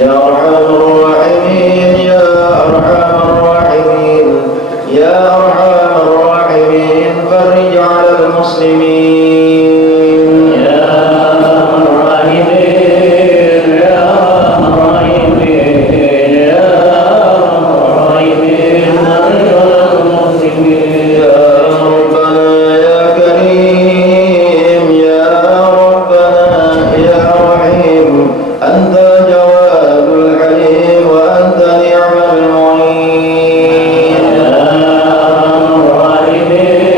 يا أرحم الراحمين يا أرحم الراحمين يا أرحم الراحمين فرج على المسلمين يا أرحم الراحمين يا أرحم الراحمين يا أرحم الراحمين فرج على المسلمين يا ربنا يا كريم يا ربنا يا رحيم أنت جواد الحليم وأنت نعم المعين يا أرحم الراحمين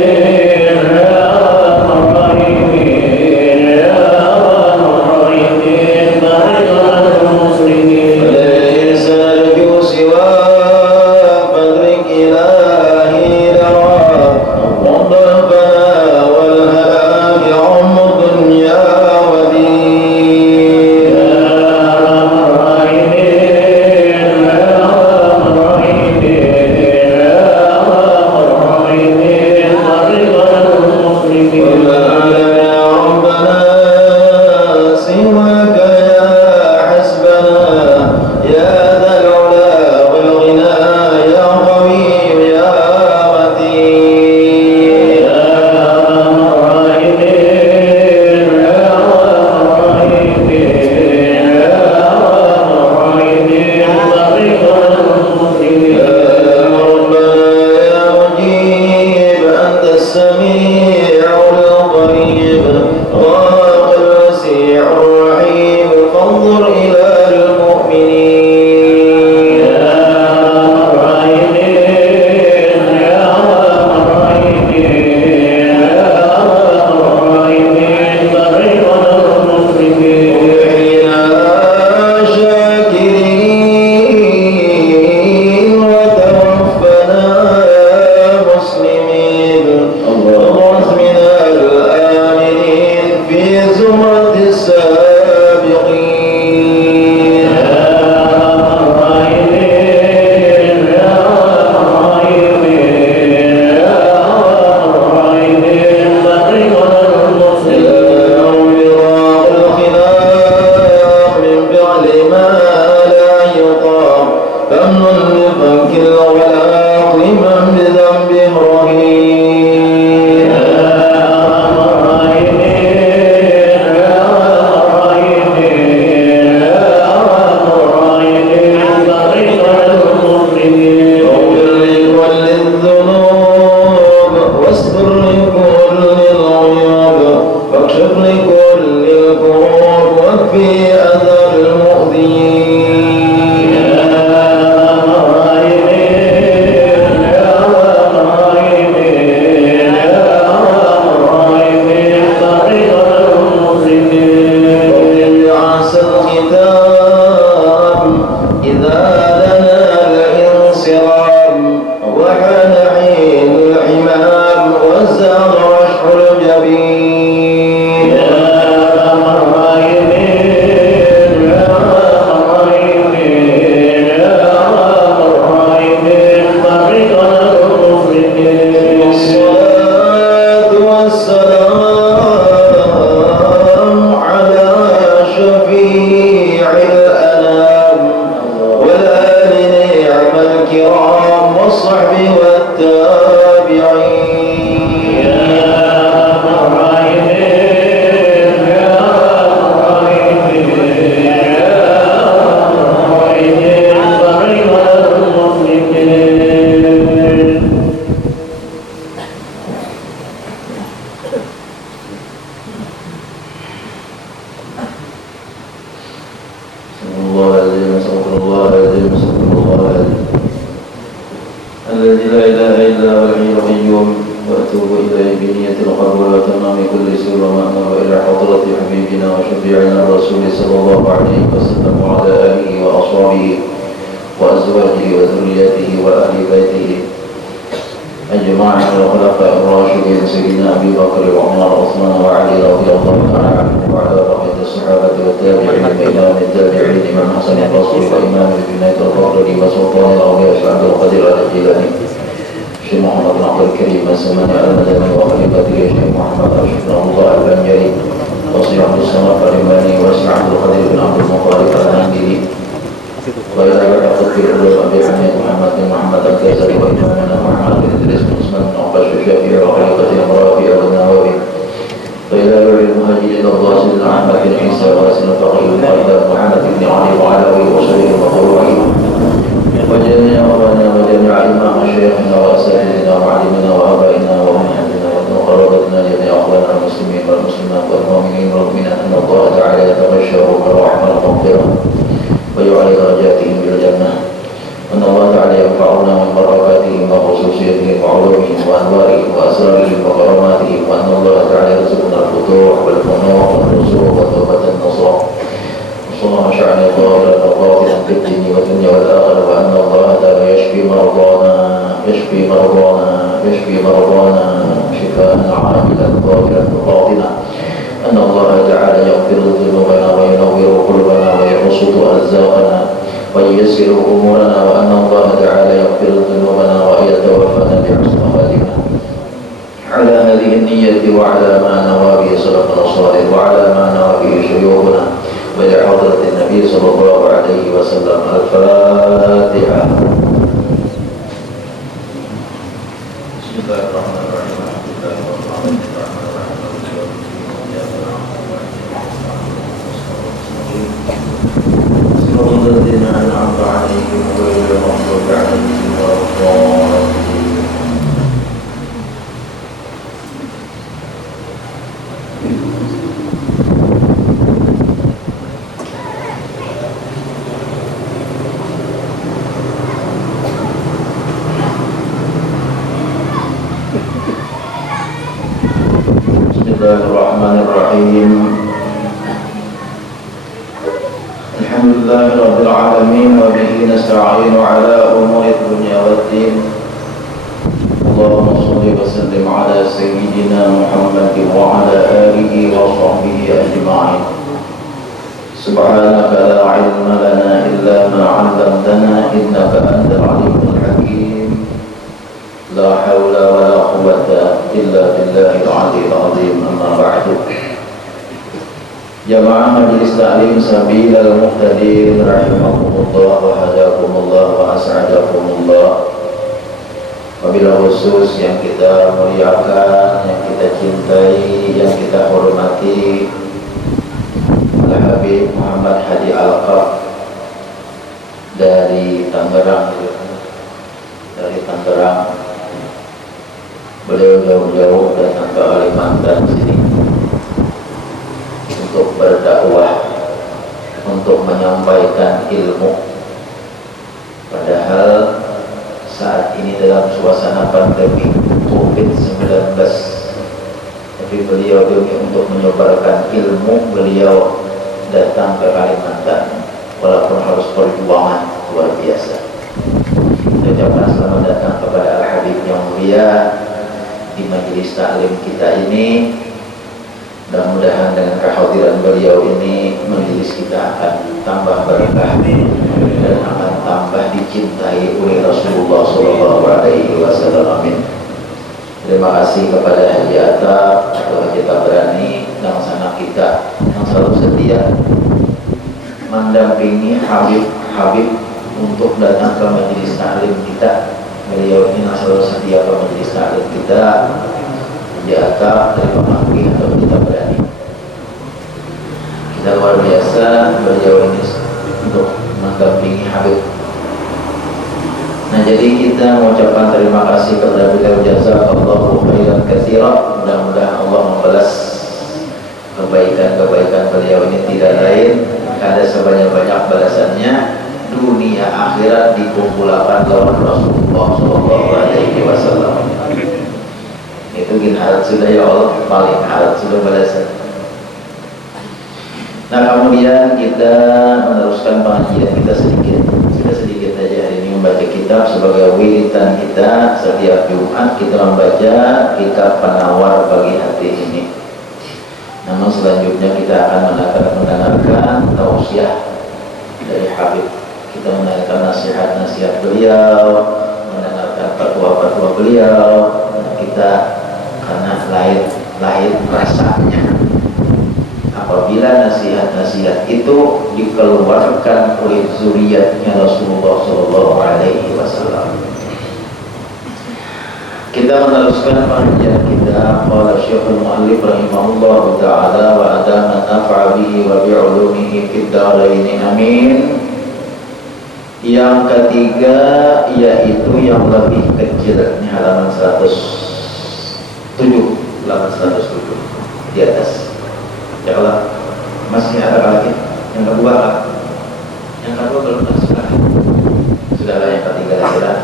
يا أرحم الراحمين يا أرحم الراحمين فرج على المسلمين ليس نرجو سواك فادرك إلهي لراك وضربنا والهلاك عم الدنيا ودين يا أرحم الراحمين يا أرحم الراحمين يا أرحم الراحمين فرج على المسلمين وما لنا ربنا سواك يا حسبنا يا ذا العلا والغنى يا قوي يا متين يا أرحم الراحمين يا أرحم الراحمين يا أرحم الراحمين فرج على المسلمين يا ربنا يا مجيب أنت السميع القريب غافر الوسيع الرحيم فانظر إلى المؤمنين يا أرحم الراحمين يا أرحم الراحمين يا أرحم الراحمين فرج على المسلمين وحينا شاكرين وتوفنا يا مسلمين واغفرنا الآمنين في زمرة السابقين يا أرحم الراحمين يا أرحم الراحمين يا أرحم الراحمين فرج على المسلمين يا رب الخلاق من فعل ما لا يطاق فمن بفك الغلاق لمن بذنب رهين يا أرحم الراحمين يا أرحم الراحمين يا أرحم الراحمين فرج على المسلمين اغفر لكل الذنوب واستر لكل العيوب واكشف لكل الكروب واكفي أذى المؤذين يا أرحم الراحمين يا أرحم الراحمين يا أرحم الراحمين فرج على المسلمين ومن عسى الختام إذا لنا الانصرام وحان حين الحمام وزاغ رشح الجبين يا أرحم الراحمين يا أرحم الراحمين يا أرحم الراحمين فرج على المسلمين والصلاة والسلام على شفيع الأنام والآل نعم الكرام والصحب والتابعين يا أرحم الراحمين يا أرحم الراحمين يا أرحم الراحمين فرج على المسلمين الله العظيم استغفر الله العظيم استغفر الله العظيم الذي لا اله الا هو الحي القيوم واتوب اليه بنيه القبول وتمام كل سر ومأمر الى حضره حبيبنا وشفيعنا الرسول صلى الله عليه وسلم وعلى اله واصحابه وازواجه وذريته واهل بيته اجمعين الخلفاء الراشدين سيدنا ابي بكر وعمر وعثمان وعلي رضي الله تعالى عنهم وعلى بقيه الصحابه والتابعين وامام التابعين امام حسن البصري وامام الجنيد الفقري وسلطان الاولياء عبد القادر الجيلاني شيخ محمد بن عبد الكريم السماني المدني وخليفته الشيخ محمد رشد الله البنجري وصي عبد الصمد الرماني واسمع عبد القادر بن عبد المطلب العنبري وإلى بركة في الأولى أبي حميد محمد بن محمد الكيسري وإمامنا محمد بن إدريس بن عثمان بن عباس الشافعي وخليفة الرافي أبو النووي وإلى بر المهاجرين الراشد بن أحمد بن عيسى واسم الفقيه القائد محمد بن علي وعلوي وشريف المطروحي وجميع أخواننا وجميع إمام شيخنا وأساتذتنا ومعلمنا وآبائنا وأمهاتنا وقرابتنا جميع أخواننا المسلمين والمسلمات والمؤمنين والمؤمنات أن الله تعالى يتبشرهم بالرحمة والمغفرة ويعلي درجاتهم بالجنة أن الله تعالى ينفعنا من بركاتهم وخصوصيتهم وعلومهم وأنوارهم وأسرارهم وكراماتهم وأن الله تعالى يرزقنا الفتوح والفنوح والرزوق والتوبة النصوح وصلى شأن ظاهرا وباطنا في الدين والدنيا والآخرة وأن الله تعالى يشفي مرضانا شفاء عاجلا ظاهرا وباطنا أن الله تعالى يغفر ذنوبنا وينور قلوبنا ويبسط أرزاقنا وييسر أمورنا وأن الله تعالى يغفر ذنوبنا ويتوفانا بحسن خاتمة على هذه النية وعلى ما نوى به سلفنا الصالح وعلى ما نوى به شيوخنا وإلى حضرة النبي صلى الله عليه وسلم. الفاتحة. بسم الله الرحمن الرحيم. الحمد لله رب العالمين الرحمن الرحيم مالك يوم الدين صراط الذين أنعمت عليهم غير المغضوب عليهم ولا الضالين. Bismillahirrahmanirrahim. Alhamdulillahi rabbil alamin wa bihi nasta'inu ala umuri dunya waddin. Allahumma shalli wa sallim ala sayyidina Muhammadin wa ala alihi wa sahbihi ajma'in. Subhanaka la ilma lana illa ma 'allamtana innaka antal alimul hakim. La hawla wa la quwwata illa billahil aliyyil azim. Amma ba'du. Jamaah Majelis Ta'lim Sabilal Muhtadin rahimakumullah wa hadakumullah wa as'adakumullah. Wabillahi khusus yang kita muliakan, yang kita cintai, yang kita hormati, Al-Habib Muhammad Hadi Alqaf dari Tangerang. Beliau jauh-jauh datang ke Kalimantan sini untuk berdakwah, untuk menyampaikan ilmu. Padahal saat ini dalam suasana pandemi COVID-19, tapi beliau demi untuk menyebarkan ilmu, beliau datang ke Kalimantan, walaupun harus perjuangan luar biasa. Ucapkan selamat datang kepada Al-Habib yang mulia di majelis taklim kita ini. Mudah-mudahan dengan kehadiran beliau ini majelis kita akan tambah berkah dan akan tambah dicintai oleh Rasulullah SAW. Amin. Terima kasih kepada Haji Atta, Haji Tabrani, dan sanak kita yang selalu setia mendampingi Habib untuk datang ke majelis taklim kita. Beliau ini selalu setia ke majelis taklim kita. Jaka terima kasih atau kita berani. Kita luar biasa beliau ini untuk mendampingi Habib. Nah, jadi kita mengucapkan terima kasih kepada beliau, jazakallahu khairan katsiran. Mudah-mudahan Allah membalas kebaikan-kebaikan beliau ini tidak lain ada sebanyak-banyak balasannya dunia akhirat dikumpulkan lawan Rasulullah SAW. Itu harus sudah, ya Allah, paling harus sudah balasan. Nah, kemudian kita meneruskan pengajian kita sedikit aja hari ini membaca kitab sebagai wiridan kita. Setiap Jumat kita membaca kitab penawar bagi hati ini. Namun selanjutnya kita akan mendengarkan tausiah dari Habib. Kita mendengarkan nasihat-nasihat beliau, mendengarkan fatwa-fatwa beliau. Kita karena lahir rasanya apabila nasihat-nasihat itu dikeluarkan didapatkan oleh zuriatnya Rasulullah Shallallahu Alaihi Wasallam. Kita meneruskan pengajian kita. Qala Syekhul Mu'allif rahimahullah ta'ala wa adama nafa'a bihi wa bi'ulumihi fid dharain amin. Yang ketiga yaitu yang lebih kecil. Ini halaman 107, halaman 107 di atas. Ya Allah, masih ada lagi. Yang kedua kan? Yang kedua belum sudah. Sudahlah yang ketiga sudah.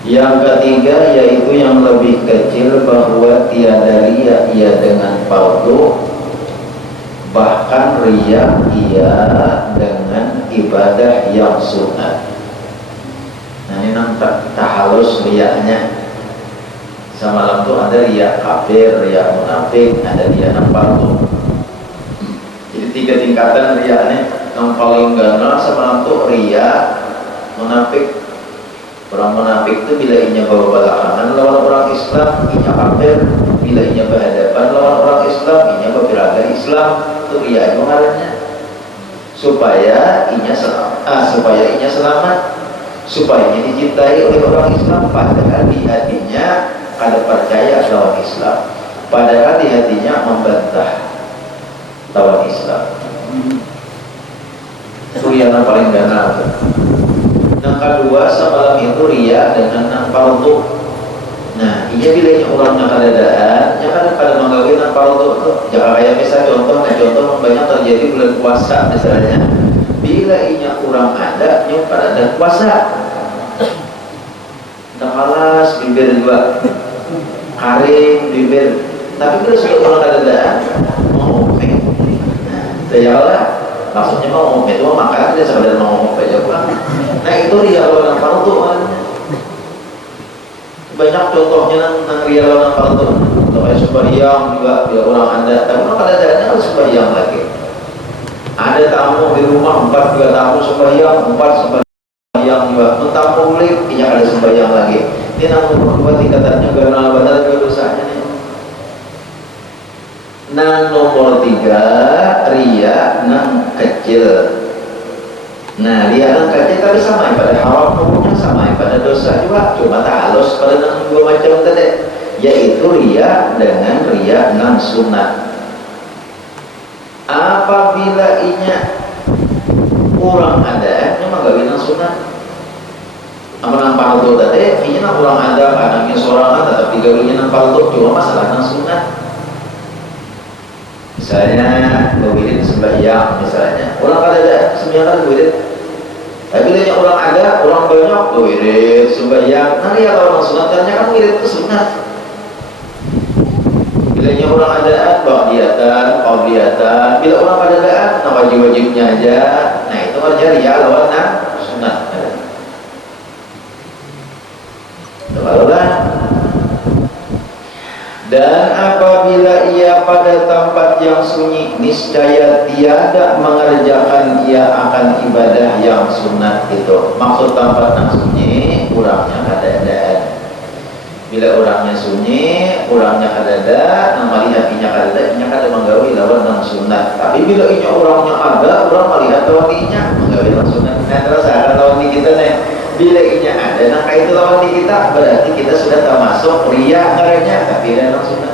Yang ketiga yaitu yang lebih kecil, bahwa tiada riya ia dengan palsu, bahkan riya ia dengan ibadah yang sunat. Nah ini nampak tahalus riyanya. Semalam tuh ada riya kafir, riya munafik, ada riya palsu. Jadi 3 tingkatan riyanya. Yang paling gana semalam tuh riya munafik. Orang munafik itu bila inya bawa belakangan lawan orang Islam, inya kafir. Bila inya berhadapan lawan orang Islam, inya berbelaga Islam. Itu riya itu ngarannya. Supaya inya selamat, supaya inya dicintai oleh orang Islam. Padahal di hatinya ada percaya lawan Islam, padahal di hatinya membantah lawan Islam. Itu riya yang paling gana. Yang kedua semalam itu riya dengan nampal tuh. Nah, iya bilanya orangnya kadadaan, yang kadang menggawin nampal tuh. Jangan kayak misalnya contoh banyak terjadi bulan puasa misalnya. Bila inya kurang ada, yang pada ada puasa. Udah malas, bibir juga kering, bibir. Tapi bila sudah orang kadadaan, mau ngomong. Nah, ya maksudnya mau ngomong itu makan dia sekedar mau ngomong aja kan. Nah itu riya lawan palsu. Banyak contohnya tentang riya lawan palsu. Kayak sembahyang juga bila orang ada, tapi orang kadang-kadang harus sembahyang lagi. Ada tamu di rumah 4 juga tamu sembahyang, 4 sembahyang juga. Mentang publik, ini ada sembahyang lagi. Ini nomor 2 tingkatannya karena batal juga dosanya nih. Nah nomor 3 riya nang kecil. Nah riya nang kecil tapi sama pada haram hukumnya, sama pada dosa juga, cuma tak halus pada nang 2 macam tadi, yaitu riya dengan riya nang sunat. Apabila inya kurang ada, memang gak nang sunat. Apa nang palsu tadi, inya nang kurang ada, anaknya sorangan tetap digarunya nang palsu, cuma masalah nang sunat. Misalnya berwirid sembahyang, misalnya orang ada sembahyang kan berwirid. Tapi bila orang ada, orang banyak berwirid sembahyang. Nah ya kalau orang sunatnya kan wirid itu sunat. Bila orang ada qabliyatan. Bila orang ada nah wajib-wajibnya aja. Nah itu kerja riya lawan sunat. Kalau dan apabila ia pada tempat yang sunyi, niscaya tiada mengerjakan ia akan ibadah yang sunat itu. Maksud tempat yang sunyi, orangnya kadadaan. Bila orangnya sunyi, orangnya kadada, nama lihat inya kadada, inya kada menggawi lawan yang sunat. Tapi bila inya orangnya ada, orang melihat lawan inya menggawi yang sunat. Nah terus akan lawan kita nih. Bila inya ada, nah itu lawan di kita, berarti kita sudah termasuk riya karena tapi dan langsung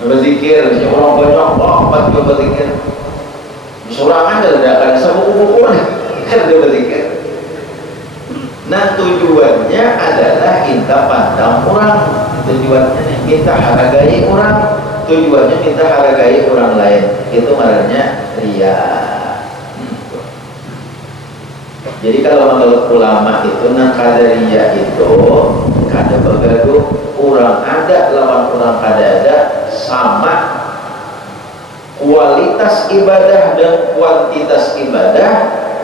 berzikir, orang banyak, empat juga berzikir. Sorangan ada sebuku-buku kan dia berzikir. Nah tujuannya adalah kita pandang orang, tujuannya kita hargai orang, tujuannya kita hargai orang lain. Itu maknanya riya. Jadi kalau menurut ulama itu nang kadariyah itu kada bergaduh, orang ada lawan orang kada ada, sama kualitas ibadah dan kuantitas ibadah,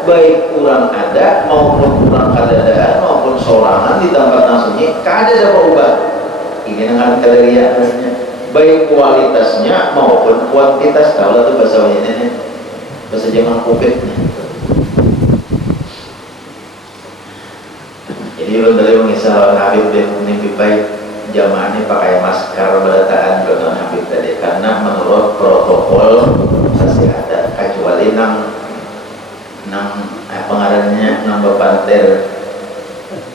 baik orang ada maupun orang kada ada maupun sorangan di tempat nasunya kada ada berubah. Ini nang kadariyah artinya baik kualitasnya maupun kuantitas. Kalau itu bahasa ini bahasa zaman Covid. Jadi lo dari mengisah Habib bin mimpi baik jamaah ini pakai masker berataan dengan Habib tadi karena menurut protokol kesehatan kecuali nang pengarannya nang bepanter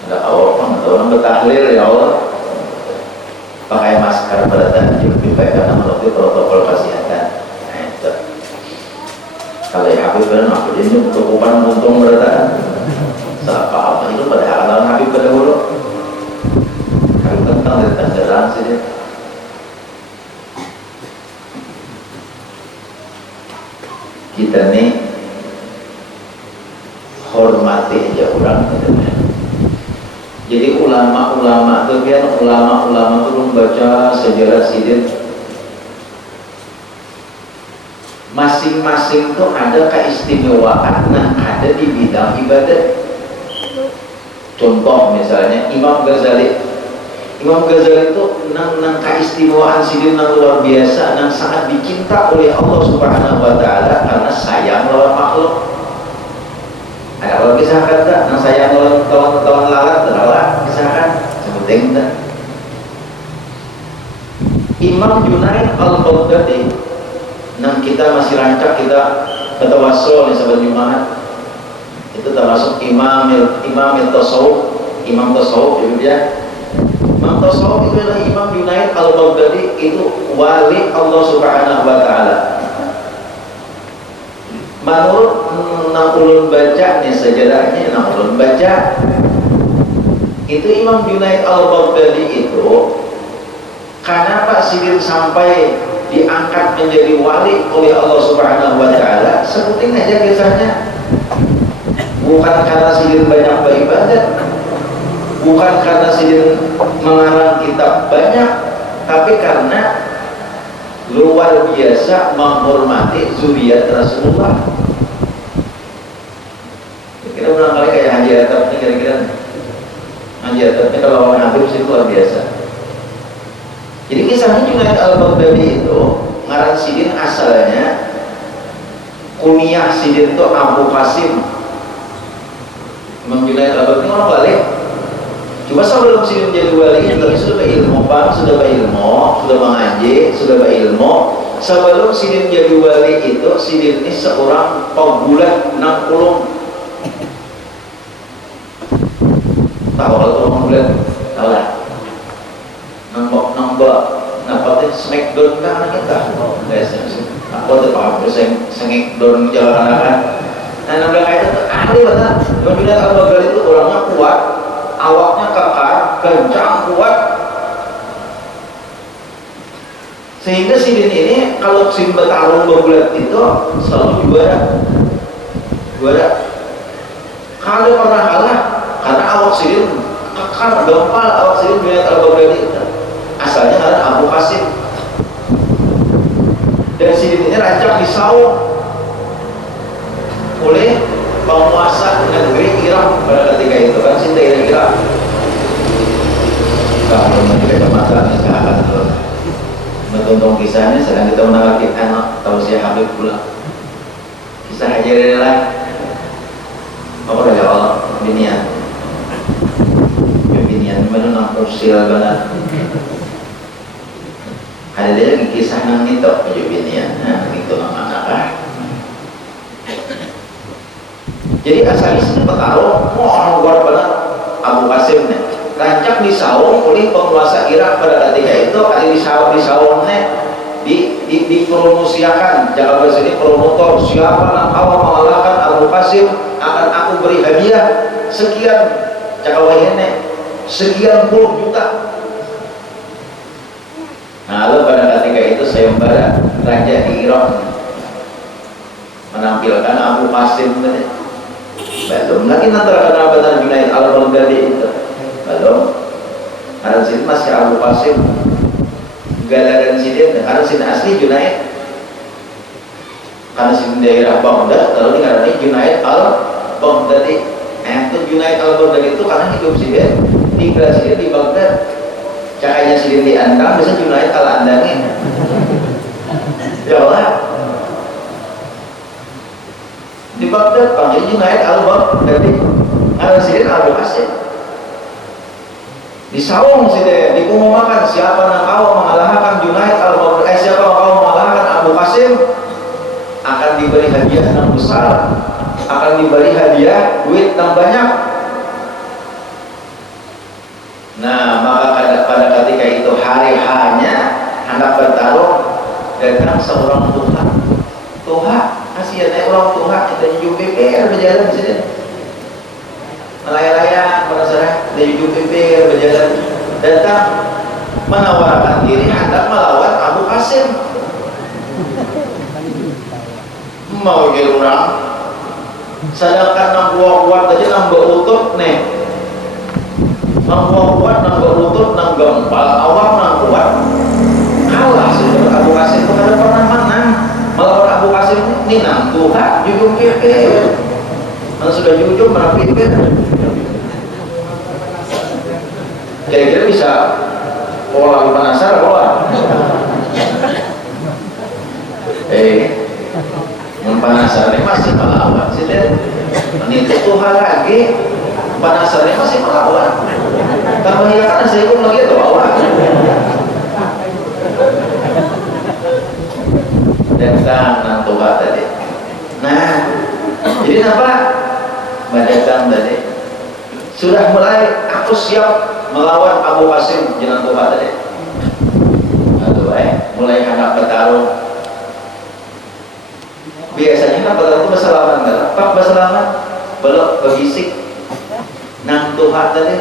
nggak awal nggak tahu nang betahlil ya Allah pakai masker berataan lebih baik karena menurut protokol kesehatan. Nah itu kalau yang Habib benar aku ini kecukupan untung berataan apa itu pada hal Habib pada dulu tentang dari tanjaran sih kita nih hormati aja orang jadi ulama-ulama itu kan ulama-ulama itu membaca sejarah sidin masing-masing tuh ada keistimewaan yang ada di bidang ibadah. Contoh misalnya Imam Ghazali itu nang keistimewaan sidin nang luar biasa, nang sangat dicinta oleh Allah Subhanahu wa taala karena sayang lawan makhluk. Ada orang kisahkan tak nang sayang lawan lalat terlalu kisahkan sebutin tak. Imam Junaid Al-Baghdadi nang kita masih rancak kita ketawassul nih sahabat Jumat itu termasuk imam tasawuf Imam tasawuf itu adalah Imam Junaid Al-Baghdadi itu wali Allah Subhanahu wa taala. Menurut ulun baca nih sejarahnya ulun baca itu Imam Junaid Al-Baghdadi itu karena Pak Sidin sampai diangkat menjadi wali oleh Allah Subhanahu wa taala, sebutin aja kisahnya. Bukan karena Sidin banyak beribadah, bukan karena Sidin mengarang kitab banyak, tapi karena luar biasa menghormati zuriat Rasulullah. Kira barangkali kayak Haji Atap ini kira-kira Haji Atap ini kalau orang Habib sih luar biasa. Jadi kisahnya Junaid Al-Baghdadi itu ngaran Sidin asalnya kunyah Sidin itu Abu Qasim. Imam Junaid Al-Baghdadi orang balik. Cuma sebelum Sidin jadi wali juga sudah berilmu, Pak, sudah berilmu, sudah mengaji, sudah berilmu. Sebelum Sidin jadi wali itu Sidin ini seorang pegulat nang ulung. Tahu kalau pegulat? Tahu lah. Nambah nampatin smackdown kan anak kita aku ada paham smackdown jalan-jalan nah nambah kayak itu ahli banget Imam Junaid Al-Baghdadi itu orangnya kuat awaknya kekar, kencang, kuat sehingga Sidin ini kalau Sidin bertarung bergulat itu selalu juara kalau pernah kalah karena awak Sidin kekar, gempal awak Sidin Junaid Al-Baghdadi itu asalnya ada Abu Qasim dan Sidin ini rancang disaung oleh penguasa negeri Irak pada ketika itu kan Sinta Irak kalau negeri kemasan ini sekarang dulu menonton kisahnya sedang kita menanggapi anak tausiah Habib pula kisah aja lah apa dari Allah binian mana nak kursil banget ada dia lagi kisah nang itu binian nah itu anak jadi asalnya sih bertaruh luar banget Abu Qasim nih rancak disaung oleh penguasa Irak pada ketika itu kali disaungnya dipromosiakan jangan bahasa ini promotor siapa yang awal mengalahkan Abu Qasim akan aku beri hadiah sekian cakawahnya sekian puluh juta. Nah lalu pada ketika itu sayembara raja di Irak menampilkan Abu Qasim tadi belum lagi antara benar Junaid Al-Baghdadi itu belum ada sini masih Abu Qasim galadan Sidin ada sini asli Junaid karena sini daerah Baghdad lalu dikarani Junaid Al-Baghdadi itu Junaid Al-Baghdadi itu karena hidup Sidin tinggal Sidin di Baghdad cakanya Sidin di Andang bisa Junaid Al-Andangin ya Allah di Baghdad panggil Junaid Al-Baghdadi ada Sidin Abu Qasim Disawung sih deh, dikumumakan siapa yang kau mengalahkan Junaid siapa yang kau mengalahkan Abu Qasim akan diberi hadiah yang besar, akan diberi hadiah duit yang banyak. Nah, maka pada ketika itu hari hanya hendak bertarung, datang seorang Tuhan, kasihannya orang Tuhan kita juga berjalan di sini. Melayang-layang penasaran dari UPP berjalan, datang menawarkan diri hendak melawan Abu Qasim. Mau jadi orang sedangkan nang kuat aja nang berutut nih, nang kuat nang berutut nang gempal awak nang kuat kalah sudah. Abu Qasim itu kada pernah menang melawan Abu Qasim ini nang Tuhan jujur pikir. Kalau sudah jujur pernah pikir kira-kira bisa pola penasaran pola penasaran masih melawan sih deh. Ini Tuhan lagi penasaran masih melawan tambah ya kan saya pun lagi atau awal datang nang Tuhan tadi. Nah jadi apa datang tadi sudah mulai aku siap melawan Abu Qasim jenang Tuhan tadi. Aduh mulai hendak bertarung. Biasanya kan bertarung itu bersalaman kan? Pak bersalaman belok berbisik nang Tuhan tadi.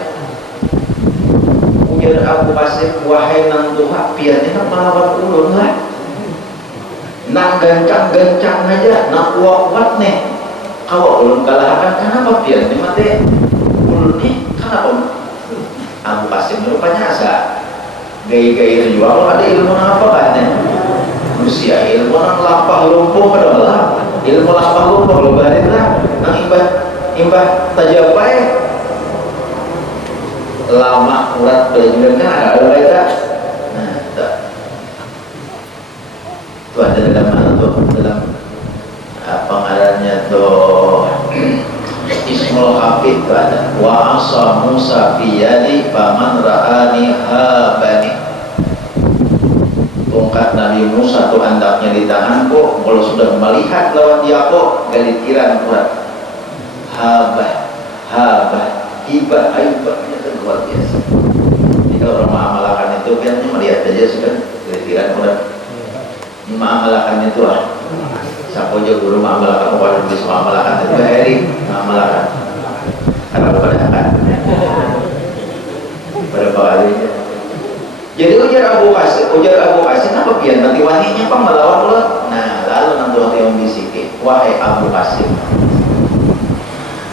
Ujar Abu Qasim, wahai nang Tuhan, biarnya nak melawan ulun lah. Nang gancang-gancang aja, nang kuat-kuat nih. Kalau ulun kalahkan kenapa biarnya mati? Ulun nih kenapa? Abu Qasim rupanya asa gaya-gaya jual ada ilmu apa kan manusia ilmu nang lampah lumpuh adalah ilmu lampah lumpuh lo balik lah nang imbah tajabai lama urat belajarnya ada baita. Nah itu ada dalam mana tuh dalam apa ngarannya tuh Ismul Hafid itu ada wa asa Musa fiyadi faman ra'ani habani. Tongkat Nabi Musa itu andaknya di tanganku, kalau sudah melihat lawan dia kok galitiran kuat habah hibah aibahnya itu luar biasa. Jika orang mengamalkan itu kan melihat aja sudah galitiran kuat mengamalkan itu lah. Siapa aja guru mengamalkan orang bisa mengamalkan itu hari mengamalkan karena pada akan berapa kalinya. Jadi ujar Abu Qasim apa pian nanti waninya apa melawan lo. Nah lalu nanti waktu yang bisikin, wahai Abu Qasim,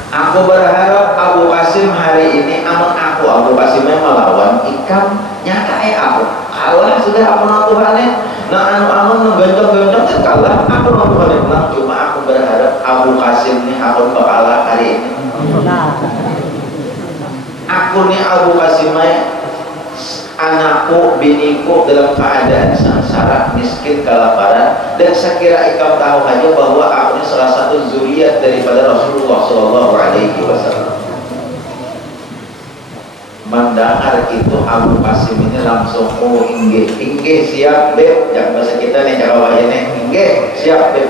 aku berharap Abu Qasim hari ini amun aku Abu Qasimnya melawan ikam nyata aku kalah sudah aku nantuhannya. Nah anu ngegoncong-goncong kan kalah aku nantuhannya menang. Cuma aku berharap Abu Qasim nih aku bakalah hari ini. Aku nih Abu Qasimnya anakku, biniku dalam keadaan sengsara, miskin, kelaparan, dan saya kira ikam tahu aja bahwa aku ini salah satu zuriat daripada Rasulullah Shallallahu Alaihi Wasallam. Mendengar itu Abu Qasim ini langsung inggih siap beb, jangan bahasa kita nih Jawa ini inggih siap beb.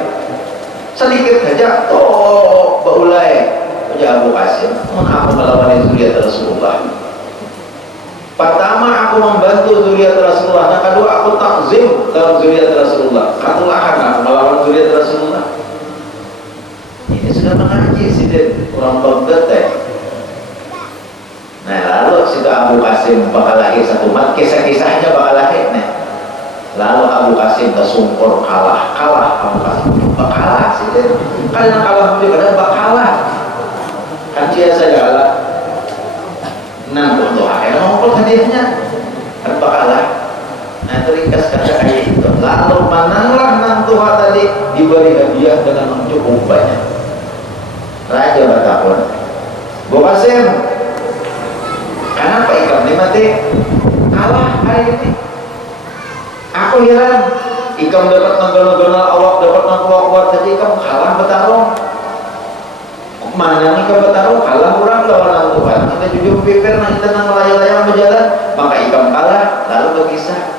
Sedikit saja toh baulai aja Abu Qasim, aku melawan zuriat Rasulullah. Pertama aku membantu zuriat Rasulullah, yang kedua aku takzim dalam zuriat Rasulullah. Katulahan aku melawan zuriat Rasulullah. Ini sudah mengaji sih orang Baghdad teh. Nah lalu situ Abu Qasim bakal lahir satu mat, kisah-kisahnya bakal lahir. Nah lalu Abu Qasim tersungkur kalah Abu Qasim bakalah sih kadang kalah kadang bakalah kan dia saja kalah. Nah untuk akhirnya ngompol hadiahnya kan bakalah. Nah teringkas kata ayat itu lalu menanglah nang Tuhan tadi diberi hadiah dengan cukup banyak. Raja bertakun Abu Qasim kenapa ikam ini mati kalah hari ini. Aku heran ikam dapat nanggal awak dapat nangkuat saja ikam kalah bertarung. mana nih kebataru kalah orang lawan Tuhan. Kita jujur pikir nah kita nang layang-layang berjalan, maka ikam kalah lalu berkisah.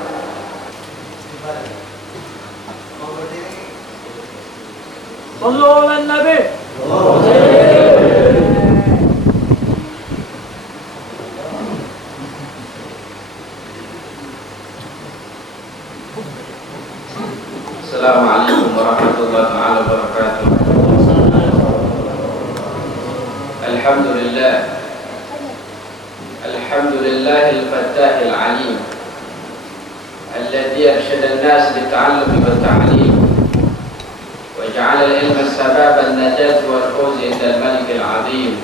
صلوا على النبي. Assalamualaikum warahmatullahi taala wabarakatuh. Alhamdulillah. Alhamdulillahil fattahil alim. Alladzi arsyada an-nas lit-ta'allumi wat-ta'lim. وجعل العلم السبب النجاة والفوز عند الملك العظيم.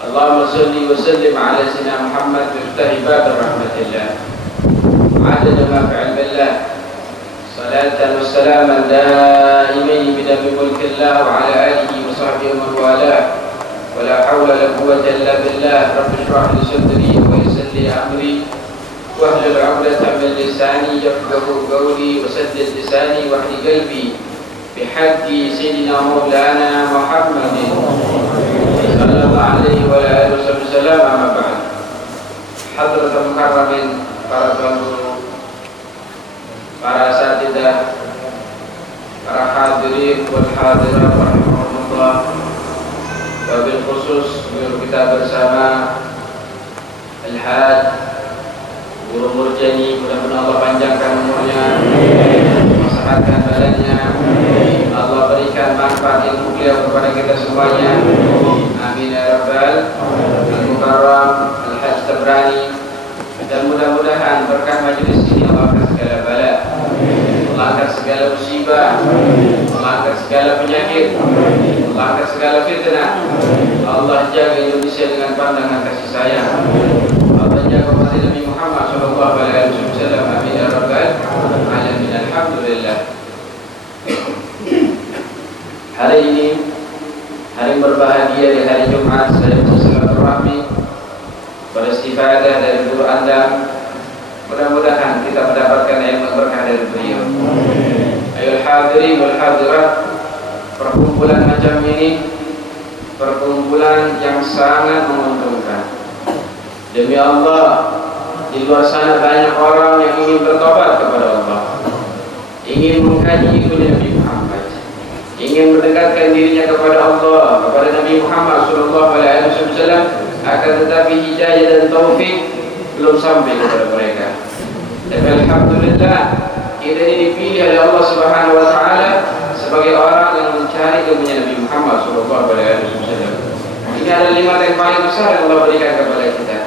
اللهم صل وسلم على سيدنا محمد مفتاح باب رحمة الله عدد ما في علم الله صلاة وسلاما دائمين بدم ملك الله وعلى آله وصحبه ومن والاه ولا حول ولا قوة إلا بالله. رب اشرح لي صدري ويسر لي أمري واحلل عقدة من لساني يفقهوا قولي وسدد لساني واهد قلبي بحق سيدنا مولانا محمد صلى الله عليه وعلى آله وسلم. أما بعد. حضرة المكرمين para tuan guru, para asatidzah, para hadirin wal hadirat rahimahumullah, wabil khusus guru kita bersama Al-Had Guru Murjani, mudah-mudahan Allah panjangkan umurnya, sehatkan badannya, Allah berikan manfaat ilmu beliau kepada kita semuanya. Amin ya rabbal al-mukarram Al-Hajj Tabrani. Dan mudah-mudahan berkah majelis ini Allah angkat segala bala, Allah angkat segala musibah, Allah angkat segala penyakit, Allah angkat segala fitnah. Allah jaga Indonesia dengan pandangan kasih sayang. Allah jaga umat Nabi Muhammad sallallahu alaihi wasallam. Amin ya rabbal alamin. Alhamdulillah. Hari ini hari berbahagia di hari Jumat, saya bersilaturahmi, beristifadah dari guru Anda. Mudah-mudahan kita mendapatkan ilmu berkah dari beliau. Ayol hadirin wal hadirat, perkumpulan macam ini perkumpulan yang sangat menguntungkan. Demi Allah, di luar sana banyak orang yang ingin bertobat kepada Allah, ingin mengkaji ilmu Nabi Muhammad, ingin mendekatkan dirinya kepada Allah, kepada Nabi Muhammad sallallahu alaihi wasallam. Akan tetapi hidayah dan taufik belum sampai kepada mereka. Dan alhamdulillah kita ini dipilih oleh Allah Subhanahu wa taala sebagai orang yang mencari ilmunya Nabi Muhammad sallallahu alaihi wasallam. Ini adalah nikmat yang paling besar yang Allah berikan kepada kita.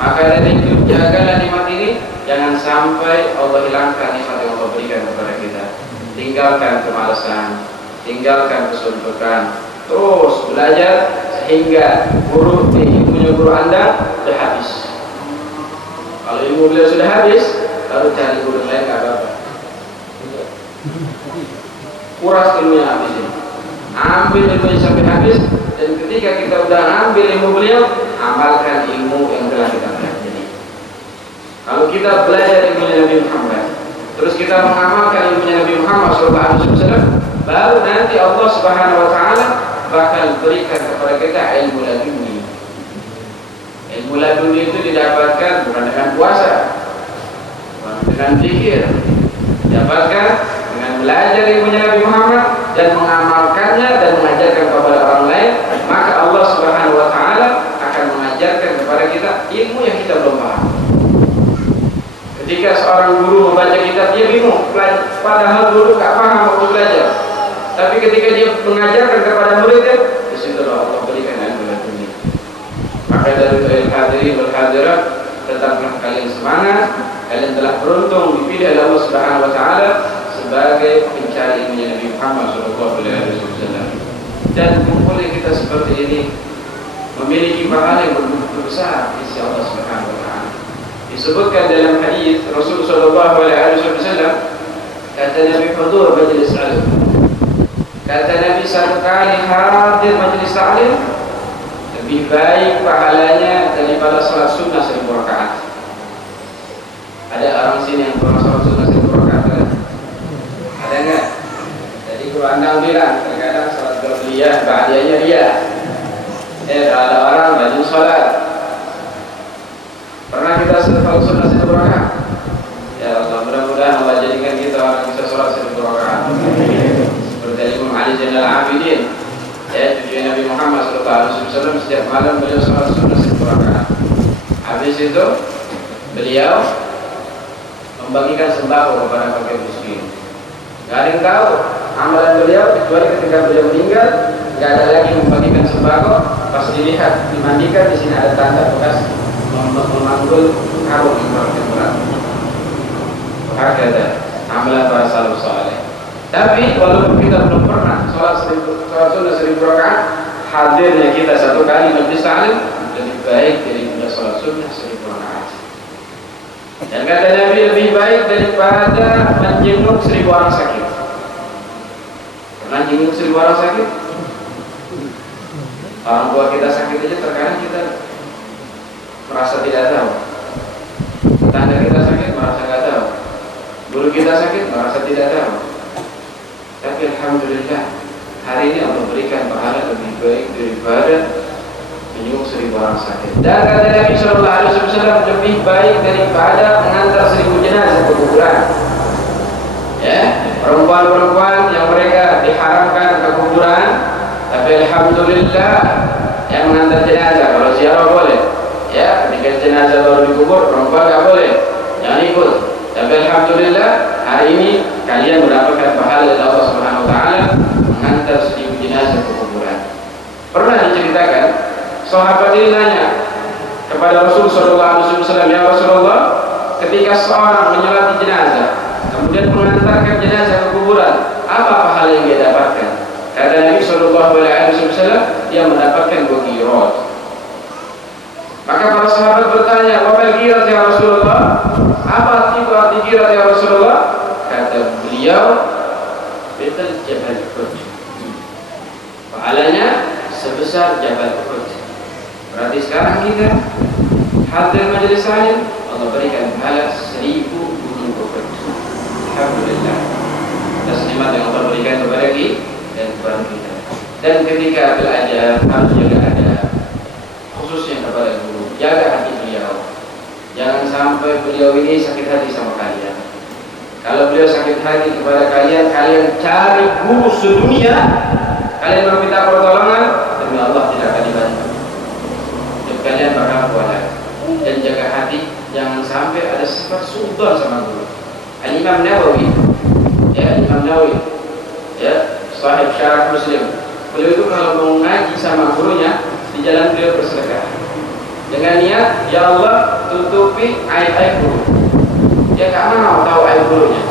Maka dari itu jagalah nikmat ini, jangan sampai Allah hilangkan nikmat yang Allah berikan kepada kita. Tinggalkan kemalasan, tinggalkan kesuntukan, terus belajar sehingga ilmunya guru Anda sudah habis. Kalau ilmu beliau sudah habis, baru cari guru lain, nggak apa-apa. Kuras ilmunya habis ini. Ambil ilmunya sampai habis, dan ketika kita sudah ambil ilmu beliau, amalkan ilmu yang telah kita pelajari. Kalau kita belajar ilmunya Nabi Muhammad, terus kita mengamalkan ilmunya Nabi Muhammad SAW, baru nanti Allah Subhanahu Wa Taala bakal berikan kepada kita ilmu laduni. Ilmu laduni itu didapatkan bukan dengan puasa, bukan dengan zikir, didapatkan dengan belajar ilmunya Nabi Muhammad dan mengamalkannya dan mengajarkan kepada orang lain. Maka Allah Subhanahu Wa Taala akan mengajarkan kepada kita ilmu yang kita belum paham. Ketika seorang guru membaca kitab, dia bingung, padahal guru nggak paham apa belajar. Tapi ketika dia mengajarkan kepada muridnya, di situ Allah berikan ilmu laduni. Maka dari itu hadirin wal hadirat, tetaplah kalian semangat. Kalian telah beruntung dipilih oleh Allah Subhanahu Wa Taala sebagai pencari ilmunya Nabi Muhammad SAW. Dan kumpulnya kita seperti ini memiliki pahala yang begitu besar di sisi Allah Subhanahu Wa Taala. Disebutkan dalam hadis Rasulullah SAW, kata Nabi, hudur majlis ilmu. Kata Nabi, satu kali hadir majlis taklim lebih baik pahalanya daripada salat sunnah 1000 rakaat. Ada orang sini yang pernah salat sunnah 1000 rakaat kan? Ada enggak? Jadi guru Anda bilang terkadang salat qabliyah, ba'diyahnya dia. Ada orang rajin sholat. Pernah kita sholat sunnah 1000 rakaat? Ya Allah, mudah-mudahan Allah jadikan kita orang yang bisa sholat 1000 rakaat. Seperti Imam Ali Zainal Abidin, ya, cucu Nabi Muhammad SAW, setiap malam beliau sholat sunnah 1000 rakaat. Habis itu beliau membagikan sembako kepada fakir miskin. Gak ada yang tahu amalan beliau kecuali ketika beliau meninggal, gak ada lagi membagikan sembako. Pas dilihat, dimandikan, di sini ada tanda bekas memanggul karung yang berat. Hakada amalan para salaf saleh. Tapi walaupun kita belum pernah sholat sunnah 1000 rakaat, hadirnya kita satu kali majelis taklim lebih baik daripada sholat sunnah 1000 rakaat. Dan kata Nabi, lebih baik daripada menjenguk 1000 orang sakit. Pernah jenguk 1000 orang sakit? Orang tua kita sakit aja terkadang kita merasa tidak tahu. Tetangga kita sakit merasa tidak tahu. Guru kita sakit merasa tidak tahu. Tapi alhamdulillah hari ini Allah berikan pahala lebih baik daripada menjenguk 1000 orang sakit. Dan kata Nabi SAW, lebih baik daripada mengantar 1000 jenazah ke kuburan. Ya, perempuan-perempuan yang mereka diharamkan ke kuburan, tapi alhamdulillah yang mengantar jenazah. Kalau ziarah boleh, ya, ketika jenazah baru dikubur, perempuan nggak boleh, jangan ikut. Tapi alhamdulillah hari ini kalian mendapatkan pahala dari Allah Subhanahu Wa Taala mengantar 1000 jenazah ke kuburan. Pernah diceritakan, sahabat ini nanya kepada Rasul Sallallahu Alaihi Wasallam, ya Rasulullah, ketika seorang menyolati jenazah kemudian mengantarkan jenazah ke kuburan, apa pahala yang dia dapatkan? Kata Nabi Sallallahu Alaihi Wasallam, dia mendapatkan 2 qirat. Maka para sahabat bertanya, apa qirat ya Rasulullah? Apa arti qirat ya Rasulullah? Kata beliau, betul Jabal Uhud. Pahalanya sebesar Jabal Uhud. Berarti sekarang kita hadir majelis salim, Allah berikan pahala 1000 gunung Uhud. Alhamdulillah atas nikmat yang Allah berikan kepada kita dan kepada kita. Dan ketika belajar harus jaga adab, khususnya kepada guru, jaga hati beliau. Jangan sampai beliau ini sakit hati sama kalian. Kalau beliau sakit hati kepada kalian, kalian cari guru sedunia, kalian meminta pertolongan, demi Allah tidak akan dibantu. Dan kalian bakal kualat. Dan jaga hati, jangan sampai ada sifat sultan sama guru. Al-Imam Nawawi, ya, Imam Nawawi, ya, sahib syarah Muslim. Beliau itu kalau mau ngaji sama gurunya, di jalan beliau bersedekah dengan niat, ya Allah tutupi aib-aib guru. Dia gak mau tahu aib gurunya.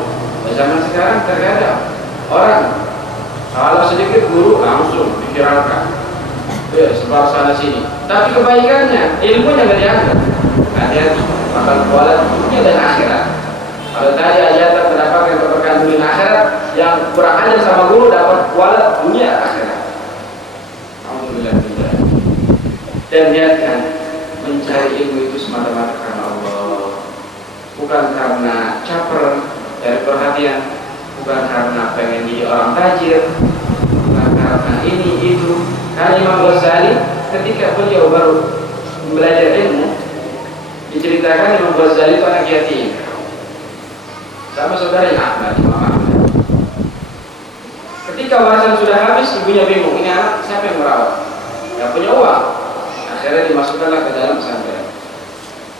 Zaman sekarang terkadang orang kalau sedikit guru langsung diviralkan, ya, sebar sana sini. Tapi kebaikannya, ilmunya gak dianggap. Hati-hati, bakal kualat dunia dan akhirat. Kalau tadi ajatan mendapatkan keberkahan dunia akhirat, yang kurang ajar sama guru dapat kualat dunia akhirat. Alhamdulillah. Dan lihatkan, mencari ilmu itu semata-mata karena Allah, bukan karena caper dari perhatian, bukan karena pengen jadi orang tajir, bukan karena ini itu. Karena Imam Ghazali ketika beliau baru belajar ilmu, diceritakan Imam Ghazali itu anak yatim sama saudaranya Ahmad, Imam Ahmad. Ketika warisan sudah habis, ibunya bingung, ini anak siapa yang merawat? Gak punya uang. Akhirnya dimasukkanlah ke dalam pesantren,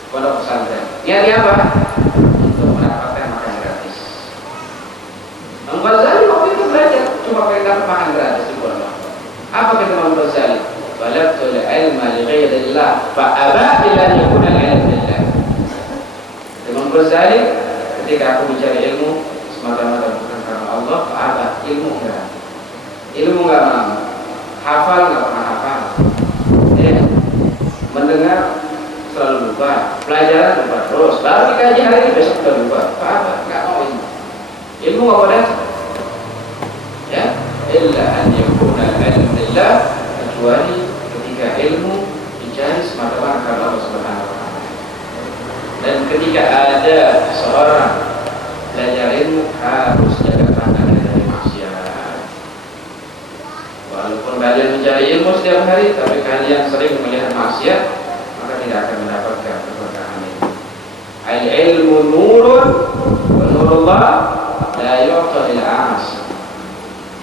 pondok pesantren. Niatnya apa? Untuk mendapatkan makan gratis. Imam Ghazali waktu itu belajar cuma pengen dapat makan gratis di pondok. Apa kata Imam Ghazali? Balagtul ilma li ghairillah fa aba illa an yakuna al-ilm lillah. Imam Ghazali, ketika aku mencari ilmu semata-mata bukan karena Allah, fa aba, ilmu enggak. Ilmu enggak mau. Hafal enggak pernah hafal. Mendengar selalu lupa, pelajaran lupa terus, baru dikaji hari ini besok udah lupa. Apa? Nggak mau ilmu. Ilmu nggak boleh. Ya, illa an yakuna al-ilmu lillah, kecuali ketika ilmu dicari semata-mata karena Allah Subhanahu wa Ta'ala. Dan ketika ada seorang belajar ilmu harus jaga tangan dari maksiat. Walaupun kalian mencari ilmu setiap hari, tapi kalian sering melihat maksiat, maka tidak akan mendapatkan keberkahan itu. Al-ilmu nurun wa nurullah la yu'ta ila amas.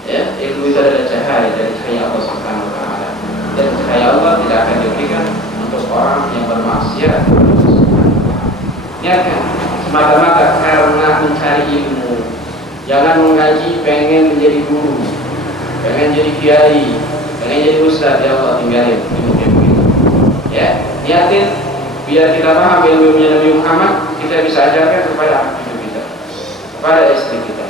Ya, ilmu itu adalah cahaya dari cahaya Allah Subhanahu wa taala. Dan cahaya Allah tidak akan diberikan untuk orang yang bermaksiat. Niatkan semata-mata karena mencari ilmu. Jangan mengaji pengen menjadi guru, pengen jadi kiai, pengen jadi ustaz. Ya Allah, tinggalin ilmu-ilmu itu. Ya, niatin biar kita paham ilmu-ilmunya Nabi Muhammad, kita bisa ajarkan kepada anak cucu kita, kepada istri kita.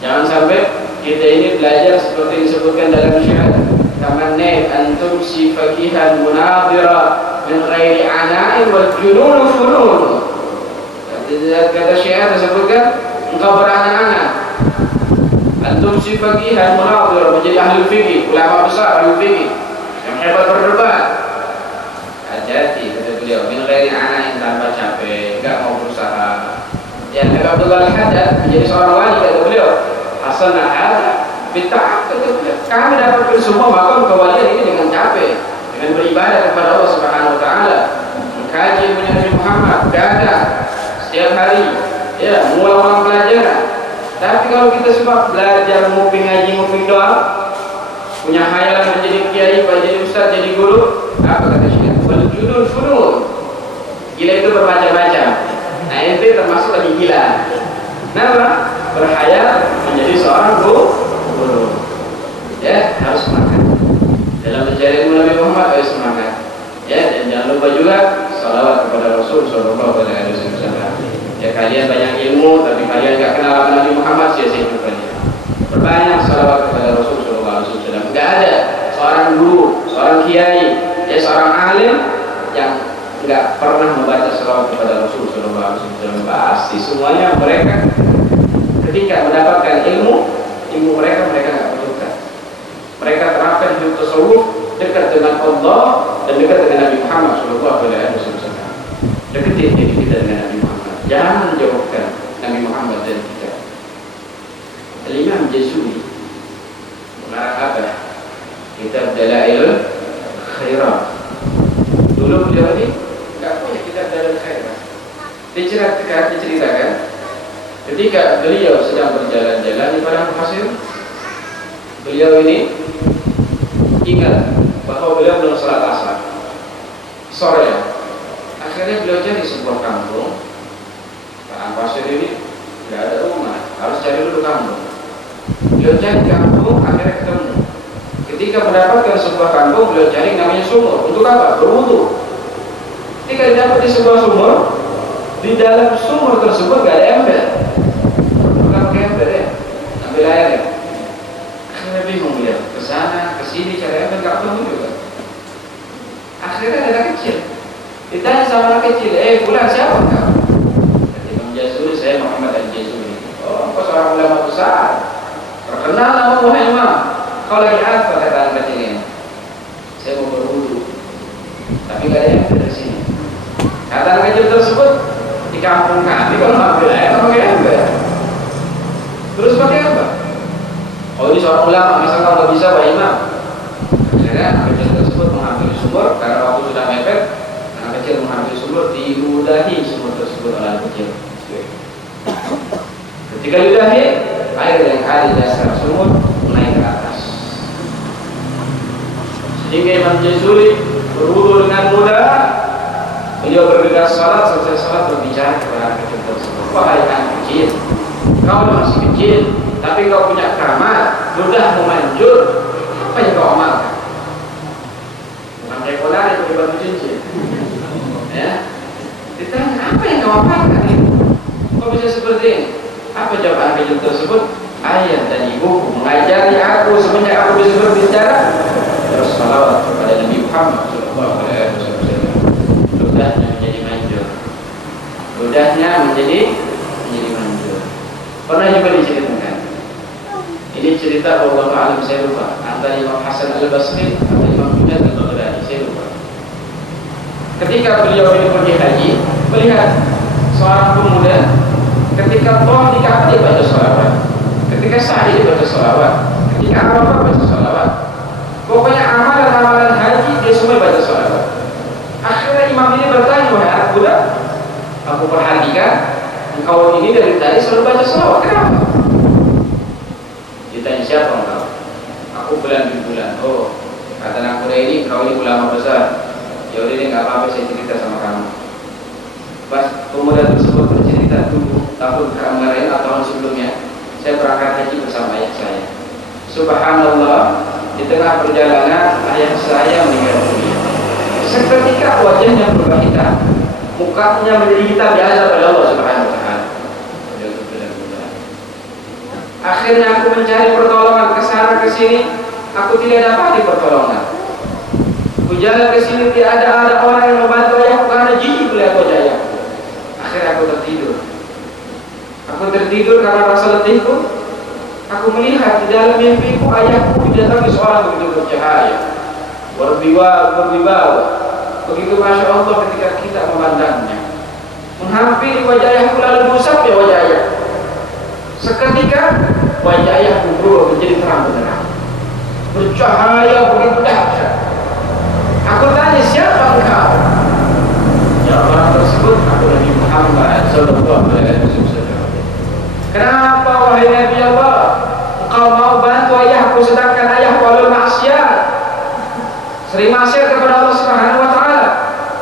Jangan sampai kita ini belajar seperti disebutkan dalam syair, kamanne antum si faqihan munadhira min ghairi ana'in wal junun funun. Kata syair disebutkan engkau beranak-anak, antum si faqihan munadhira, menjadi ahli fikih, ulama besar ahli fikih yang hebat berdebat. Hati-hati kata beliau, min ghairi ana'in, tanpa capek, enggak mau berusaha. Ya, Nabi Abdullah Al-Haddad menjadi seorang wali, kata beliau, hasanah hada bid'ah. Kami dapatkan semua makam kewalian ini dengan capek, dengan beribadah kepada Allah Subhanahu wa taala, mengkaji ilmu Nabi Muhammad, gagah setiap hari, ya, mengulang pelajaran. Tapi kalau kita cuma belajar nguping ngaji nguping doang, punya khayalan menjadi kiai, menjadi ustaz, jadi guru, apa kata Syekh? Wal junun funun. Gila itu bermacam-macam. Nah, itu termasuk lagi gila. Kenapa? Berhayal menjadi seorang guru. Ya, harus semangat dalam mencari ilmu Nabi Muhammad, harus semangat. Ya, dan jangan lupa juga salawat kepada Rasul Sallallahu Alaihi Wasallam. Ya, kalian banyak ilmu, tapi kalian nggak kenal Nabi Muhammad, sia-sia hidup kalian. Berbanyak salawat kepada Rasul Sallallahu Alaihi Wasallam. Nggak ada seorang guru, seorang kiai, ya seorang alim yang nggak pernah membaca salawat kepada Rasul Sallallahu Alaihi Wasallam. Pasti semuanya mereka ketika mendapatkan ilmu mereka nggak perlukan. Mereka terapkan hidup tasawuf, dekat dengan Allah dan dekat dengan Nabi Muhammad Sallallahu Alaihi Wasallam. Deketin diri kita dengan Nabi Muhammad. Jangan menjauhkan Nabi Muhammad dan kita. Al-Imam Jazuli mengarang apa? Kitab Dalail Khairat. Dulu beliau ini nggak punya kitab Dalail Khairat. Diceritakan ketika beliau sedang berjalan-jalan di padang pasir, beliau ini ingat bahwa beliau belum salat asar sore. Akhirnya beliau cari sebuah kampung. Padang pasir ini tidak ada rumah, harus cari dulu kampung. Beliau cari kampung, akhirnya ketemu. Ketika mendapatkan sebuah kampung, beliau cari namanya sumur. Untuk apa? Berwudu. Ketika didapat di sebuah sumur, di dalam sumur tersebut gak ada ember. Bukan pakai ember ya, ambil air ya. Akhirnya bingung dia, kesana, kesini cari ember gak ketemu juga. Akhirnya ada anak kecil. Ditanya sama anak kecil, bulan siapa kau? Imam Jazuli, saya Muhammad Al-Jazuli. Oh, kau seorang ulama besar, terkenal nama Muhammad. Kau lagi apa, kata anak kecil ini? Saya mau berwudu, tapi gak ada ember di sini. Kata anak kecil tersebut, di kampung kami kalau ambil air pakai ember. Terus pakai apa? Oh, ini seorang ulama, masa kau nggak bisa Pak Imam? Akhirnya anak kecil tersebut mengambil sumur, karena waktu sudah mepet. Anak kecil mengambil sumur, diludahi sumur tersebut oleh anak kecil. Ketika diludahi, air yang ada di dasar sumur naik ke atas. Sehingga Imam Jazuli berwudu dengan mudah. Beliau berdiri salat, selesai salat berbicara kepada anak kecil tersebut. Wahai anak kecil, kau masih kecil, tapi kau punya keramat, mudah memanjur. Apa yang kau amalkan? Bukan rekonan itu batu cincin. Ya, ditanya apa yang kau amalkan ini? Kau bisa seperti ini? Apa jawaban anak kecil tersebut? Ayah dan ibuku mengajari aku semenjak aku bisa berbicara. Terus salawat kepada Nabi Muhammad Sallallahu Alaihi Wasallam. Ludahnya menjadi manjur. Ludahnya menjadi manjur. Pernah juga diceritakan. Ini cerita Allah Ta'ala, saya lupa, antara Imam Hasan Al-Basri atau Imam Junaid Al-Baghdadi, saya lupa. Ketika beliau ini pergi haji, melihat seorang pemuda ketika tawaf di Ka'bah dia baca sholawat, ketika sa'i dia baca sholawat, ketika Arafah baca sholawat. Kok Pokoknya amalan-amalan haji dia semua baca salawat. Akhirnya imam ini bertanya, wahai anak budak, aku perhatikan engkau ini dari tadi selalu baca salawat, kenapa? Ditanya, siapa engkau? Aku bulan bin bulan. Oh, kata anak muda ini, kau ini ulama besar. Ya udah deh, nggak apa-apa, saya cerita sama kamu. Pas pemuda tersebut bercerita dulu tahun kemarin atau tahun sebelumnya, saya berangkat haji bersama ayah saya. Subhanallah, di tengah perjalanan ayah saya meninggal dunia. Seketika wajahnya berubah hitam, mukanya menjadi hitam diazab oleh Allah Subhanahu wa taala. Akhirnya aku mencari pertolongan ke sana ke sini, aku tidak dapat pertolongan. Aku jalan ke sini tidak ada orang yang membantu ayahku karena jijik melihat wajah ayahku. Akhirnya aku tertidur. Aku tertidur karena rasa letihku. Aku melihat di dalam mimpiku ayahku didatangi seorang begitu bercahaya, berwibawa. Begitu masya Allah ketika kita memandangnya, menghampiri wajah ayahku lalu mengusap ya wajah ayah. Seketika wajah ayahku berubah menjadi terang benderang, bercahaya begitu dahsyat. Aku tanya, siapa engkau? Jawaban tersebut, aku Nabi Muhammad sallallahu alaihi wasallam. Kenapa wahai Nabi Allah, engkau mau bantu ayahku sedangkan ayahku alul maksiat, sering maksiat kepada Allah Subhanahu wa taala?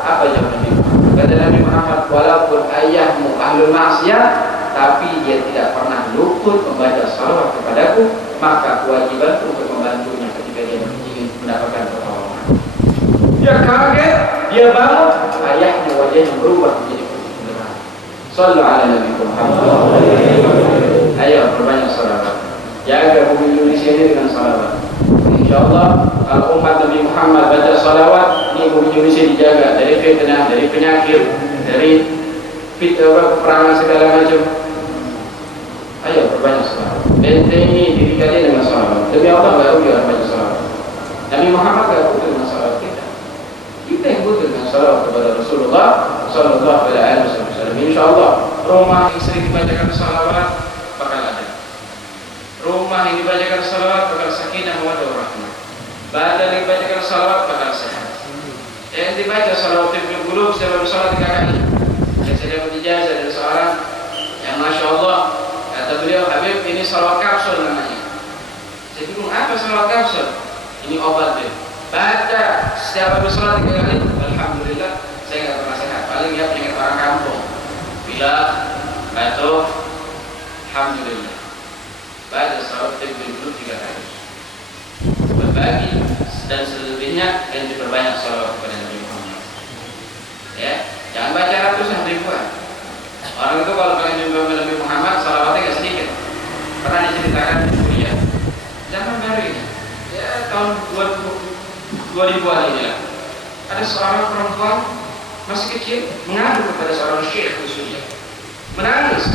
Apa jawaban Nabi Muhammad? Kata Nabi Muhammad, walaupun ayahmu ahlul maksiat, tapi dia tidak pernah luput membaca salawat kepadaku, maka kewajibanku untuk membantunya ketika dia ingin mendapatkan pertolongan. Dia kaget, dia bangun, ayahnya wajahnya berubah menjadi putih. Sallu ala Nabi Muhammad. Ayo perbanyak salawat. Jaga bumi Indonesia ini dengan salawat. InsyaAllah kalau umat Nabi Muhammad baca salawat, ini bumi Indonesia dijaga dari fitnah, dari penyakit, dari peperangan segala macam. Ayo perbanyak salawat. Bentengi diri kalian dengan salawat. Demi Allah nggak rugi orang baca salawat. Nabi Muhammad nggak butuh dengan salawat kita. Kita yang butuh dengan salawat kepada Rasulullah Sallallahu Alaihi Wasallam. InsyaAllah rumah yang sering dibacakan salawat bakal ada. Rumah yang dibacakan salawat bakal sakinah mawaddah warahmah. Badan yang dibacakan salawat bakal sehat. Yang dibaca salawat Ibnu Qulub saya baru salat 3 kali. Saya dapat ijazah dari seorang yang masya Allah, kata beliau, Habib ini salawat kapsul namanya. Saya bingung apa salawat kapsul? Ini obat deh. Baca setiap habis sholat 3 kali, alhamdulillah saya nggak pernah sehat. Paling ya penyakit orang kampung, pilek, batuk, alhamdulillah. Baca salawat dulu 3 kali. Berbagi dan selebihnya yang diperbanyak salawat kepada Nabi Muhammad. Ya, jangan baca ratusan ribuan. Orang itu kalau pengen jumpa Nabi Muhammad, salawatnya nggak sedikit. Pernah diceritakan di kuliah. Zaman baru ini, ya tahun 2000-an ini lah. Ada seorang perempuan masih kecil mengadu kepada seorang syekh khususnya, menangis.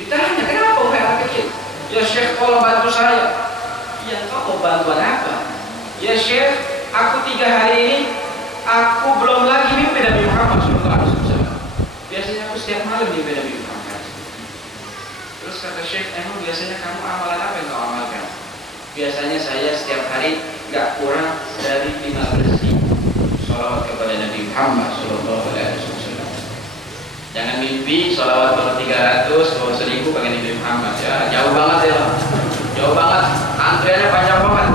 Ditanya, kenapa wahai anak kecil? Ya syekh, tolong bantu saya. Ya kau mau bantuan apa? Ya syekh, aku 3 hari ini aku belum lagi mimpi Nabi Muhammad SAW. Biasanya aku setiap malam mimpi Nabi Muhammad. Terus kata syekh, emang biasanya kamu amalan apa yang kau amalkan? Biasanya saya setiap hari gak kurang dari 15.000 salawat kepada Nabi Muhammad sallallahu alaihi wasallam. Jangan mimpi salawat baru 300, baru 1000 pakai Nabi Muhammad ya, jauh banget ya, jauh banget, antriannya panjang banget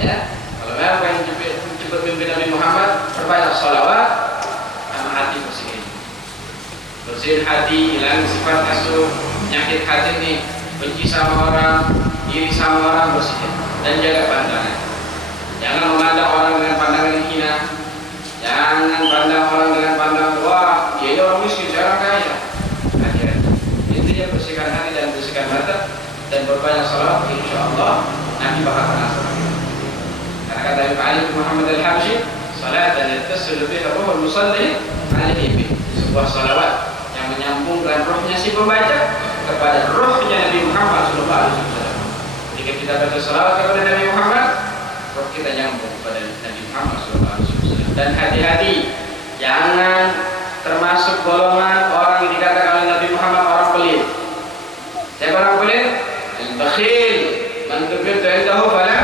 ya. Kalau memang pengen cepat mimpi Nabi Muhammad, perbanyak salawat sama hati bersihin. Bersihin hati, hilang sifat asuh, penyakit hati nih, benci sama orang, iri sama orang, bersihin dan jaga pandangan. Jangan memandang orang dengan pandangan yang hina. Jangan pandang orang dengan pandangan, wah dia ini orang miskin, saya orang kaya. Akhirnya intinya bersihkan hati dan bersihkan mata dan berbanyak salawat, insyaallah Nabi bakal menasar. Karena kata Ibnu Ali Muhammad Al-Habsyi, salat dan yattasil biha ruhul musalli alaihi bi, sebuah salawat yang menyambungkan rohnya si pembaca kepada rohnya Nabi Muhammad sallallahu alaihi wasallam. Jika kita baca salawat kepada Nabi Muhammad, roh kita nyambung kepada Nabi Muhammad SAW. Dan hati-hati, jangan termasuk golongan orang yang dikatakan oleh Nabi Muhammad orang pelit. Siapa orang pelit? Al-bakhil, man tuqirtu indahu fala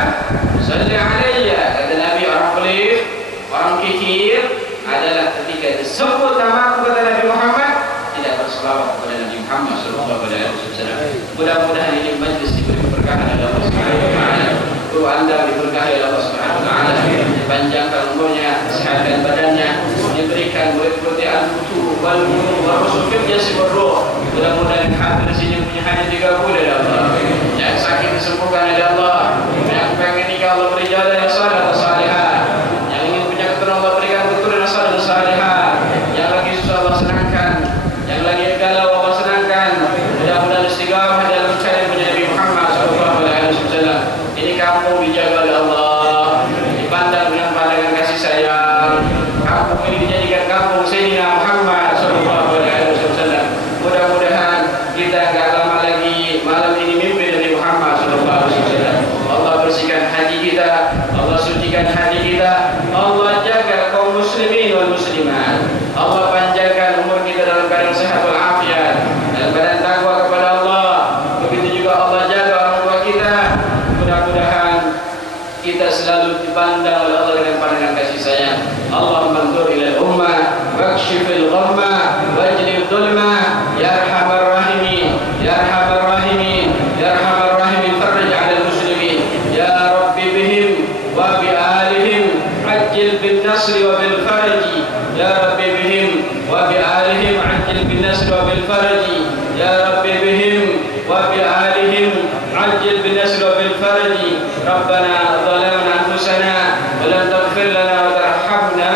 adalah ketika disebut nama kepada Nabi Muhammad tidak berselawat kepada Nabi Muhammad sallallahu alaihi wasallam. Mudah-mudahan ini majlis diberi keberkahan oleh Allah Subhanahu wa taala. Doa Anda diberkahi oleh Allah Subhanahu wa taala, dipanjangkan umurnya, sehatkan badannya, diberikan murid-murid al-futuh wal ulum wa rusukil jasibur ruh. Mudah-mudahan hadir di sini punya hajat dikabul oleh Allah. Yang sakit disembuhkan oleh Allah. Yang pengen nikah Allah beri jodoh yang saleh dan salihah. Yang ingin punya keturunan Allah berikan keturunan yang saleh dan salihah. Yang lagi susah Allah senangkan. Yang lagi galau Allah senangkan. Mudah-mudahan istiqamah dalam mencari Nabi Muhammad sallallahu alaihi wasallam. Ini kampung dijaga oleh Allah, dipandang dengan pandangan kasih sayang. Kampung ini dijadikan kampung Sayyidina Muhammad sallallahu alaihi wasallam. Mudah-mudahan kita enggak lama lagi malam ini mimpi dari Muhammad sallallahu alaihi wasallam. Allah bersihkan hati kita, Allah sucikan hati kita, Allah jaga kaum muslimin wal muslimat. Allah panjangkan umur kita dalam keadaan sehat wal afiat, dalam keadaan takwa kepada Allah. Begitu juga Allah jaga orang tua kita. Mudah-mudahan kita selalu dipandang oleh Allah dengan pandangan kasih sayang. Allahumma anzur ila al-ummah wakshifil ghamma wajlib dhulma ya arhamar rahimin ya arhamar rahimin ya arhamar rahimin farij 'ala al-muslimin ya rabbi bihim wa bi alihim ajil bin nasri wa bil farji ya rabbi bihim wa bi alihim ajil bin nasri wa bil farji ya rabbi bihim wa bi alihim ajil bin nasri wa bil farji rabbana zalamna anfusana wa lam taghfir lana wa tarhamna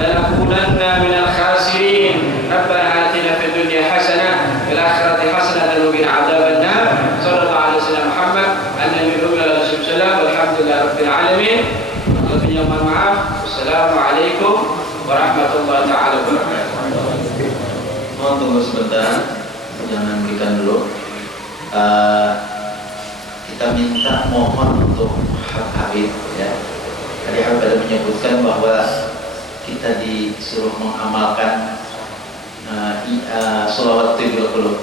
lanakunanna minal khasirin rabbana atina fid dunya hasanah fil akhirati hasanah wa qina adzaban nar sallallahu alaihi wasallam Muhammad annabi sallallahu walhamdulillahi rabbil alamin. Lebihnya mohon maaf. Wassalamualaikum warahmatullahi taala wabarakatuh. Mohon tunggu sebentar, jangan berikan dulu. Kita minta mohon untuk Habib ya. Tadi Habib ada menyebutkan bahwa kita disuruh mengamalkan sholawat tibil qulub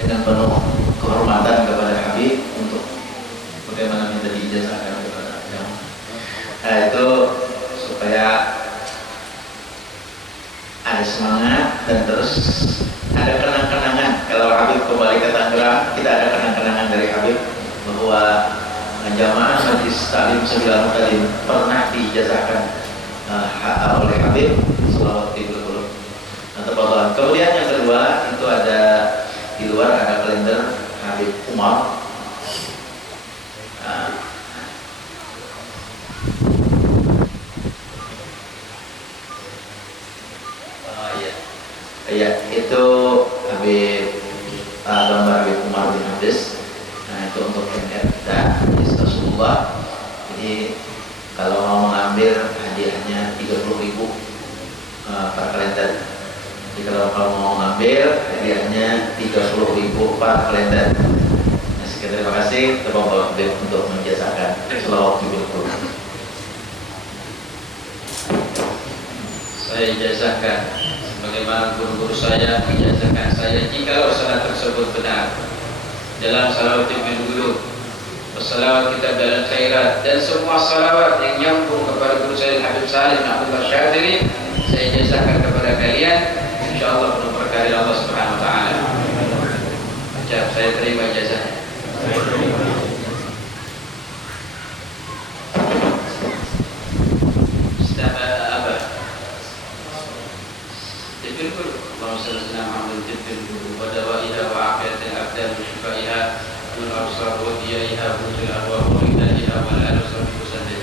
dengan penuh kehormatan kepada Habib untuk bagaimana minta diijazahkan kepada yang itu supaya ada semangat dan terus ada kenang-kenangan. Kalau Habib kembali ke Tangerang, kita ada kenang-kenangan dari Habib bahwa jamaah Majlis Ta'lim 9 Mutalim pernah diijazahkan oleh Habib sholawat tibil qulub. Kemudian yang kedua itu ada di luar ada kalender Habib Umar. Ya, itu Habib gambar Habib Umar bin Habis. Nah, itu untuk MR dan Rasulullah. Jadi kalau mau mengambil hadiahnya 30.000 per kalender. Jadi kalau mau mengambil hadiahnya 30.000 per kalender. Nah, sekian terima kasih kepada Habib untuk menjazakan sholawat tibil qulub. Saya ijazahkan bagaimana guru-guru saya mengajarkan saya jika salat tersebut benar dalam salawat tibil qulub, salawat kitab dalam khairat dan semua salawat yang nyambung kepada guru saya Habib Salim Abdullah Syadiri, saya ijazahkan kepada kalian insyaallah penuh berkah dari Allah Subhanahu wa taala. Ucap saya terima ijazahnya. اللهم صل على محمد طب القلوب ودوائها وعافية الأبدان وشفائها من الأبصار وديائها وبرج الأرواح وغذائها والآل وصحبه وسلم.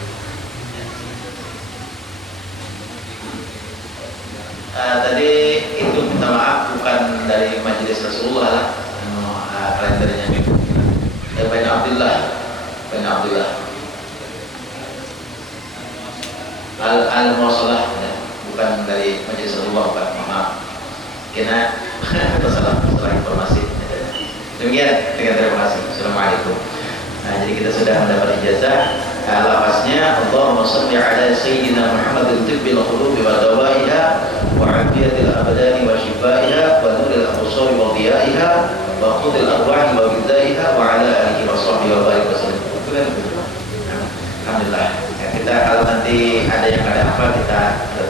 Tadi itu minta maaf bukan dari Majelis Rasulullah lah, kalendernya ya Banyak Abdullah Al-Muwasalah ya, bukan dari Majelis Rasulullah, Pak. Maaf. Kena salah informasi. Demikian, terima kasih. Assalamualaikum. Nah, jadi kita sudah mendapat ijazah. Lafaznya Allahumma shalli ala sayyidina Muhammadin tibbil qulubi wa dawaiha wa afiyatil abdani wa shifaiha wa nuril absari wa dhiyaiha wa qudil arwahi wa bidaiha wa ala alihi wa sahbihi wa barik wasallam. Alhamdulillah. Ya, kita kalau nanti ada yang ada apa kita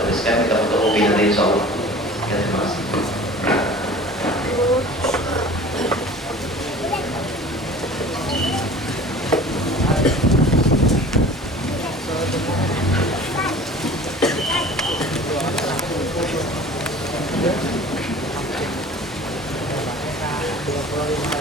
tuliskan, kita fotokopi nanti insya Allah. Ya, terima kasih. Dua puluh lima